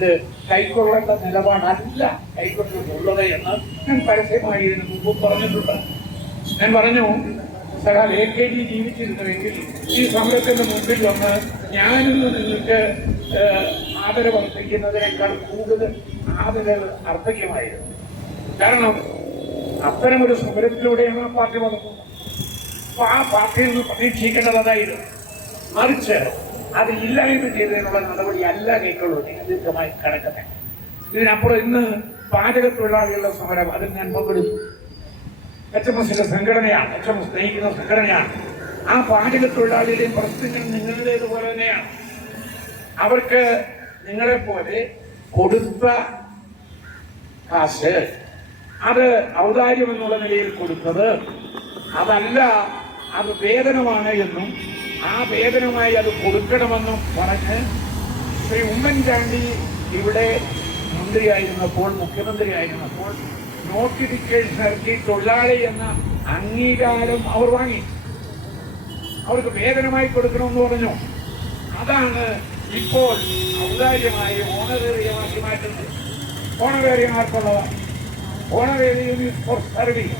Government കൈക്കൊള്ളേണ്ട നിലപാടല്ല കൈക്കൊണ്ടിട്ടുള്ളത് എന്ന് ഞാൻ പരസ്യമായി ഇതിനു മുമ്പ് പറഞ്ഞിട്ടുണ്ട്. ഞാൻ പറഞ്ഞു, സഖാവ് AKG ജീവിച്ചിരുന്നുവെങ്കിൽ ഈ സമരത്തിന്റെ മുമ്പിൽ വന്ന് ഞാനിന്ന് നിങ്ങൾക്ക് ആദരവ് അർപ്പിക്കുന്നതിനേക്കാൾ കൂടുതൽ ആദരവ് അർപ്പിക്കുമായിരുന്നു. കാരണം അത്തരമൊരു സമരത്തിലൂടെയാണ് ആ പാർട്ടി വന്നത്. അപ്പൊ ആ പാർട്ടിയിൽ നിന്ന് പ്രതീക്ഷിക്കേണ്ടത് അതായിരുന്നു. മറിച്ച് അത് ഇല്ലായ്മ ചെയ്തതിനുള്ള നടപടി അല്ല കൈക്കൊള്ളുന്നത്. ദീർഘമായി കിടക്കട്ടെ. ഇതിനപ്പുറം ഇന്ന് പാചക തൊഴിലാളികളുടെ സമരം അതിൽ ഞാൻ പങ്കെടുത്തു. HMSന്റെ സംഘടനയാണ്, HMS നയിക്കുന്ന സംഘടനയാണ്. ആ പാചക തൊഴിലാളികളുടെയും പ്രശ്നങ്ങൾ നിങ്ങളുടേതുപോലെ തന്നെയാണ്. അവർക്ക് നിങ്ങളെപ്പോലെ കൊടുത്ത കാശ് അത് ഔദാര്യം എന്നുള്ള നിലയിൽ കൊടുത്തത് അതല്ല, അത് വേതനമാണ് എന്നും ആ വേതനമായി അത് കൊടുക്കണമെന്നും പറഞ്ഞ് ശ്രീ ഉമ്മൻചാണ്ടി ഇവിടെ മന്ത്രിയായിരുന്നപ്പോൾ, മുഖ്യമന്ത്രിയായിരുന്നപ്പോൾ നോട്ടിഫിക്കേഷൻ ഇറക്കി തൊഴിലാളി എന്ന അംഗീകാരം അവർ വാങ്ങി. അവർക്ക് വേതനമായി കൊടുക്കണമെന്ന് പറഞ്ഞു. അതാണ് ഇപ്പോൾ ഔദാര്യമായി ഓണറേറിയമാക്കി മാറ്റുന്നത്. ഓണറേറിയമാർക്കുള്ളതാണ്. Honorarium for service.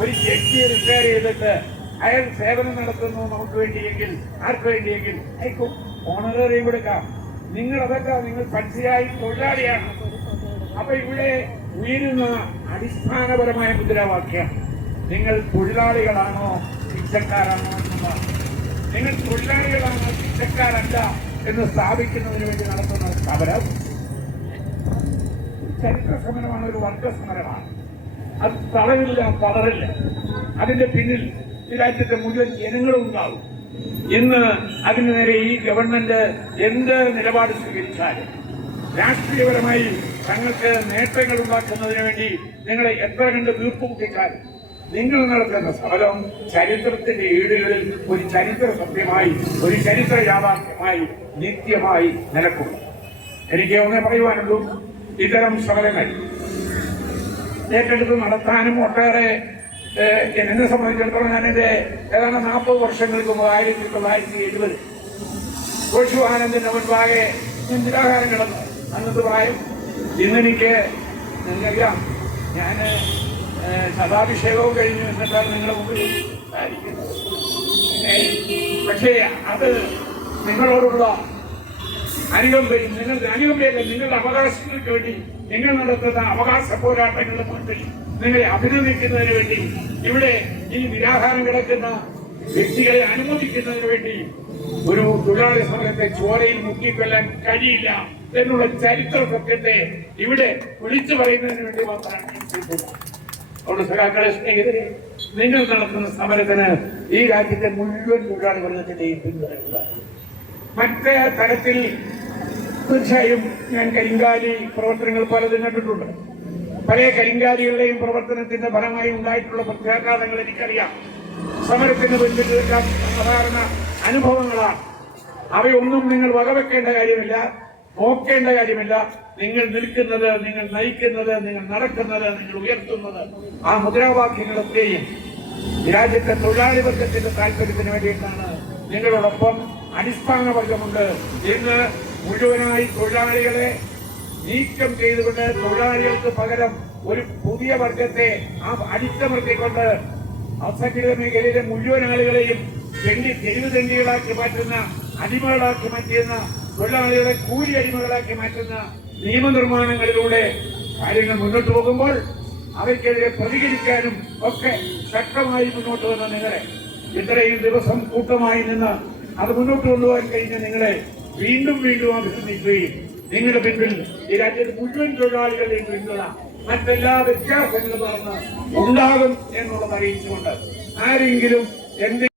ഒരു ജഡ്ജി റിട്ടയർ ചെയ്തിട്ട് അയാൾ സേവനം നടത്തുന്നു നമുക്ക് വേണ്ടിയെങ്കിൽ, ആർക്ക് വേണ്ടിയെങ്കിൽ അയക്കും, ഓണറേറിയം കൊടുക്കാം. നിങ്ങൾ അതൊക്കെ നിങ്ങൾ പച്ചയായി തൊഴിലാളിയാണ്. അപ്പൊ ഇവിടെ ഉയരുന്ന അടിസ്ഥാനപരമായ മുദ്രാവാക്യം നിങ്ങൾ തൊഴിലാളികളാണോ പിച്ചക്കാരാണോ എന്നതാണ്. നിങ്ങൾ തൊഴിലാളികളാണോ പിച്ചക്കാരല്ല എന്ന് സ്ഥാപിക്കുന്നതിന് വേണ്ടി നടത്തുന്ന സമരം ചരിത്ര സമരമാണ്, ഒരു വർഗ സമരമാണ്. അത് തളരില്ല, പതറില്ല. അതിന്റെ പിന്നിൽ ഈ രാജ്യത്തെ മുഴുവൻ ജനങ്ങളും ഉണ്ടാവും. ഇന്ന് അതിന് നേരെ ഈ ഗവൺമെന്റ് എന്ത് നിലപാട് സ്വീകരിച്ചാലും, രാഷ്ട്രീയപരമായി തങ്ങൾക്ക് നേട്ടങ്ങൾ ഉണ്ടാക്കുന്നതിന് വേണ്ടി നിങ്ങളെ എത്ര കണ്ട് വീർപ്പുമുട്ടിച്ചാലും, നിങ്ങൾ നടത്തുന്ന സമരം ചരിത്രത്തിന്റെ ഏടുകളിൽ ഒരു ചരിത്ര സത്യമായി, ഒരു ചരിത്ര യാഥാർത്ഥ്യമായി നിത്യമായി നിലകൊള്ളും. എനിക്ക് ഒന്നേ പറയുവാനുള്ളൂ, ഇത്തരം സമരങ്ങൾ ഏറ്റെടുത്ത് നടത്താനും ഒട്ടേറെ എന്നെ സംബന്ധിച്ചിടത്തോളം ഞാനിത് ഏതാണ്ട് 40 വർഷങ്ങൾക്ക് മുമ്പ് 1970 കോശുവാനന്ദന്റെ മുൻപാകെ ഞാൻ നിരാഹാരം കിടന്നു. അന്നത്തെ പ്രായം. ഇന്നെനിക്ക് നിങ്ങൾക്കറിയാം, ഞാൻ ശതാഭിഷേകവും കഴിഞ്ഞു എന്നിട്ടാണ് നിങ്ങളുടെ മുമ്പിൽ ആയിരിക്കുന്നത്. പക്ഷേ അത് നിങ്ങളോടുള്ള അനുകമ്പയും അനുകമ്പയല്ല, നിങ്ങളുടെ അവകാശങ്ങൾക്ക് വേണ്ടി നിങ്ങൾ നടത്തുന്ന അവകാശ പോരാട്ടങ്ങളുടെ മുൻപിൽ നിങ്ങളെ അഭിനന്ദിക്കുന്നതിന് വേണ്ടി, ഇവിടെ ഈ നിരാഹാരം കിടക്കുന്ന വ്യക്തികളെ അനുമോദിക്കുന്നതിന് വേണ്ടി ഒരു തൊഴിലാളി സമരത്തെ ചോരയിൽ മുക്കിക്കൊല്ലാൻ കഴിയില്ല എന്നുള്ള ചരിത്ര സത്യത്തെ ഇവിടെ വിളിച്ചു പറയുന്നതിന് വേണ്ടി മാത്രമാണ്. അതുകൊണ്ട് സഖാക്കളെ, സ്നേഹിതരെ, നിങ്ങൾ നടത്തുന്ന സമരത്തിന് ഈ രാജ്യത്തെ മുഴുവൻ തൊഴിലാളി വർഗത്തിന്റെയും പിന്തുണയുണ്ട്. മറ്റേ തരത്തിൽ തീർച്ചയായും ഞാൻ കരിങ്കാലി പ്രവർത്തനങ്ങൾ പലതും കണ്ടിട്ടുണ്ട്. പല കരിങ്കാലികളുടെയും പ്രവർത്തനത്തിന്റെ ഫലമായി ഉണ്ടായിട്ടുള്ള പ്രത്യാഘാതങ്ങൾ എനിക്കറിയാം. സമരത്തിന് പിന്നിലെല്ലാം സാധാരണ അനുഭവങ്ങളാണ്. അവയൊന്നും നിങ്ങൾ വകവെക്കേണ്ട കാര്യമില്ല, നോക്കേണ്ട കാര്യമില്ല. നിങ്ങൾ നിൽക്കുന്നത്, നിങ്ങൾ നയിക്കുന്നത്, നിങ്ങൾ നടക്കുന്നത്, നിങ്ങൾ ഉയർത്തുന്നത് ആ മുദ്രാവാക്യങ്ങളൊക്കെയും രാജ്യത്തെ തൊഴിലാളി വർഗത്തിന്റെ താല്പര്യത്തിന് വേണ്ടിയിട്ടാണ്. നിങ്ങളോടൊപ്പം അടിസ്ഥാന വർഗമുണ്ട്. ഇന്ന് മുഴുവനായി തൊഴിലാളികളെ നീക്കം ചെയ്തുകൊണ്ട് തൊഴിലാളികൾക്ക് പകരം ഒരു പുതിയ വർഗത്തെ അടിച്ചമർത്തിക്കൊണ്ട് അസംഘടിത മേഖലയിലെ മുഴുവൻ ആളുകളെയും തെരുവ് തെണ്ടികളാക്കി മാറ്റുന്ന, അടിമകളാക്കി മാറ്റുന്ന, തൊഴിലാളികളെ കൂലി അടിമകളാക്കി മാറ്റുന്ന നിയമനിർമ്മാണങ്ങളിലൂടെ കാര്യങ്ങൾ മുന്നോട്ട് പോകുമ്പോൾ അവയ്ക്കെതിരെ പ്രതികരിക്കാനും ഒക്കെ ശക്തമായി മുന്നോട്ട് വന്ന നിങ്ങളെ, ഇത്രയും ദിവസം കൂട്ടമായി നിന്ന് അത് മുന്നോട്ട് കൊണ്ടുപോകാൻ കഴിഞ്ഞ നിങ്ങളെ വീണ്ടും വീണ്ടും അഭിനന്ദിക്കുകയും നിങ്ങളുടെ പിന്നിൽ ഈ രാജ്യത്ത് മുഴുവൻ തൊഴിലാളികളെയും പിന്തുണ മറ്റെല്ലാ വ്യത്യാസങ്ങളും ഉണ്ടാകും എന്നുള്ളത് അറിയിച്ചുകൊണ്ട് ആരെങ്കിലും എന്ത്